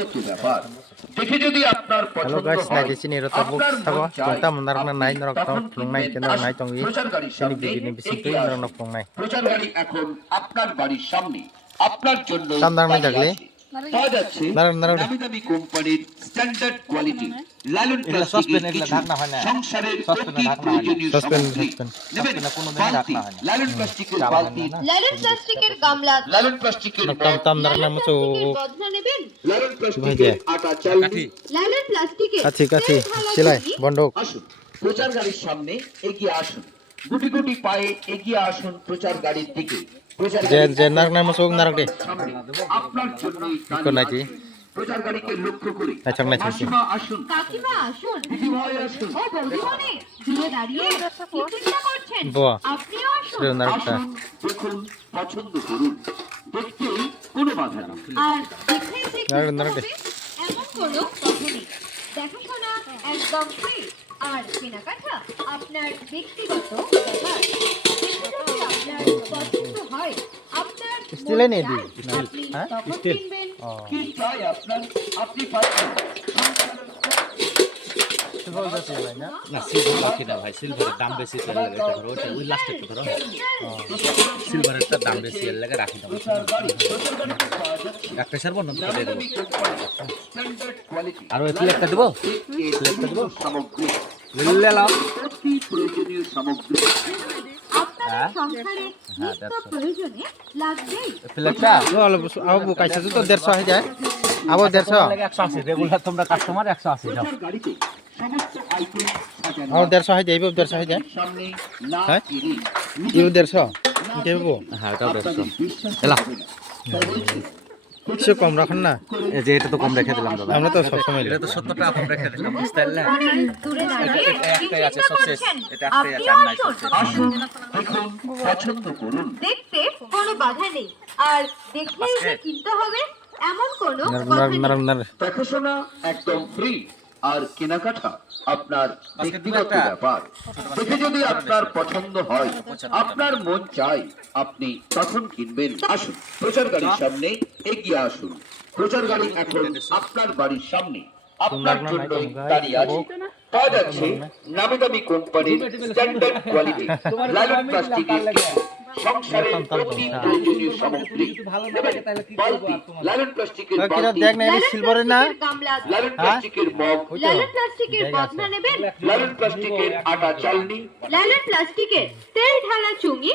ব্যক্তিগত ব্যাপার। দেখে যদি আপনার পছন্দ হয়, আপনার মন চায়, আপনি তখন কিনবেন। আসুন, প্রচার গাড়ির সামনে এগিয়ে আসুন। প্রচার গাড়ি এখন আপনার বাড়ির সামনে আপনার জন্য দাঁড়িয়ে আছে। পাওয়া যাচ্ছে নামি দামি কোম্পানির স্ট্যান্ডার্ড কোয়ালিটি লালন প্লাস্টিকের কিছু সংসারের প্রতি প্রয়োজনীয় সামগ্রী নেবেন। বালতি, লালন প্লাস্টিকের বালতি, লালন প্লাস্টিকের গামলা, লালন প্লাস্টিকের মগ, লালন প্লাস্টিকের বদনা নেবেন, লালন প্লাস্টিকের আটা চালনি, লালন প্লাস্টিকের কাছি সেলাই বন্ধক। আসুন, প্রচার গাড়ির সামনে এগিয়ে আসুন। গুটি গুটি পায়ে এগিয়ে আসুন প্রচার গাড়ির দিকে। প্রচার গাড়ি যে নারক নাম মুসুক নারক দে সামনে আপনার জন্যই কোন নাকি প্রচার গাড়িকে লক্ষ্য করে আচ্ছা নাকি মাসিমা আসুন, কাকিমা আসুন, দিদিভাই আসুন, ও বৌদিমণি দূরে দাঁড়িয়ে কি চিন্তা করছেন? বাহ আপনিও আসুন, রে নারকটা আসুন, দেখুন, পছন্দ করুন, দেখতেই কোনো বাধা নেই। আর দেখেই যে নারক নারক দে এমন কোনো কথা নেই। দেখাশোনা একদম ফ্রি, আর কেনাকাটা আপনার ব্যক্তিগত ব্যাপার। দেখে যদি আপনার পছন্দ হয়, আপনার স্টিলে মন নেই চায়, দি আপনি হ্যাঁ তখন স্টিল কিনবেন। কি চাই আপনার, আপনি পাচ্ছেন। না সিলভার বাকি না ভাই, সিলভারের দাম বেশি তেল লাগে এটা ধরো, ওটা ওই লাস্টে তো ধরো সিলভারেরটা দাম বেশি এর লাগে রাখি দাও একটা সারবো না তো দিয়ে দেবো আর ওই প্লেটটা দেবো সামগ্রী, লাও প্রতি প্রয়োজনীয় সামগ্রী আপনার সংসারে নিত্য প্রয়োজনে লাগবেই। প্লেটটা আবু কাইছে তো 150 হয়ে যায় আবু 150 লাগে 180 রেগুলার তোমরা কাস্টমার 180 দাও প্রচার গাড়িতে সমস্ত আইটেম সাজানো আবু 150 হয়ে যায় 150 হয়ে যায় সামনে না হ্যাঁ? কিনে ইউ 150 দেবো হ্যাঁ এটাও 150 বিশ্বাস এলা হবে না। তাই বলছি, কিছু কম রাখুন না এই যে এটা তো কম রেখে দিলাম দাদা আমরা তো সবসময় এটা তো 70 টাকা কম রেখে দিলাম বুঝতে পারলে দূরে দাঁড়িয়ে কি একটাই আছে চিন্তা সবশেষ করছেন? এটা একটাই আছে আপনিও আর নাই আসুন, সবশেষ আসুন, দেখুন, পছন্দ করুন। দেখতে কোনো বাধা নেই, আর দেখলেই যে কিনতে হবে এমন কোনো কথা নেই। নারক দেখাশোনা একদম ফ্রি, আর কেনাকাটা আপনার ব্যক্তিগত একটা ব্যাপার। দেখে যদি আপনার পছন্দ হয়, আপনার মন চায়, আপনি তখন কিনবেন। আসুন, প্রচার গাড়ির সামনে এগিয়ে আসুন। প্রচার গাড়ি এখন আপনার বাড়ির সামনে আপনার জন্য দাঁড়িয়ে আছে। পাওয়া যাচ্ছে নামি দামি কোম্পানির স্ট্যান্ডার্ড কোয়ালিটি লালন প্লাস্টিকের কিছু সংসারের প্রতি প্রয়োজনীয় সামগ্রী নেবেন। বালতি, লালন প্লাস্টিকের বালতি, দেখ না এটা সিলভারের না প্লাস্টিকের গামলা, লালন প্লাস্টিকের মগ, লালন প্লাস্টিকের বদনা নেবেন, লালন প্লাস্টিকের আটা চালনি। লালন প্লাস্টিকের তেল ঢালা চুঙি।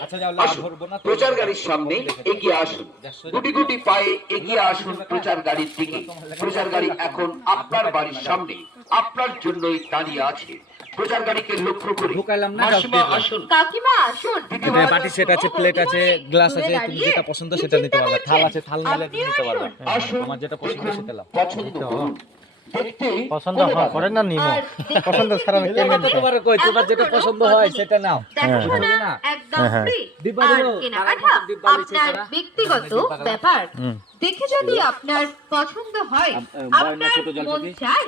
আসুন, প্রচার গাড়ির সামনে এগিয়ে আসুন। গুটি গুটি পায়ে এগিয়ে আসুন প্রচার গাড়ির দিকে। প্রচার গাড়ি এখন আপনার বাড়ির সামনে আপনার জন্যই দাঁড়িয়ে আছে। প্রচার গাড়িকে লক্ষ্য করে ঢুকাইলাম না, মাসিমা যাও, আসুন, কাকিমা আসুন, এখানে বাটি সেট আছে, প্লেট আছে, গ্লাস আছে, তুমি যেটা পছন্দ সেটা নিতে পারবে, থাল আছে, থাল নিলে নিতে পারবে, আসুন, তোমার যেটা পছন্দ দেখুন, সেটা নাও। পছন্দ করুন, দেখতেই পছন্দ কোনো বাধা করে না নিমো আর পছন্দ ছাড়া আমি কেমনে দেব তোমার কই তোমার যেটা পছন্দ হয় সেটা নাও দেখাশোনা না? একদম ফ্রি, ডিব্বা আর দিলো, কেনাকাটা ডিব্বা দিচ্ছে আপনার তারা। ব্যক্তিগত ব্যাপার। দেখে যদি আপনার পছন্দ হয়, বয়না আপনার ছোট জল মন থেকে। চায়,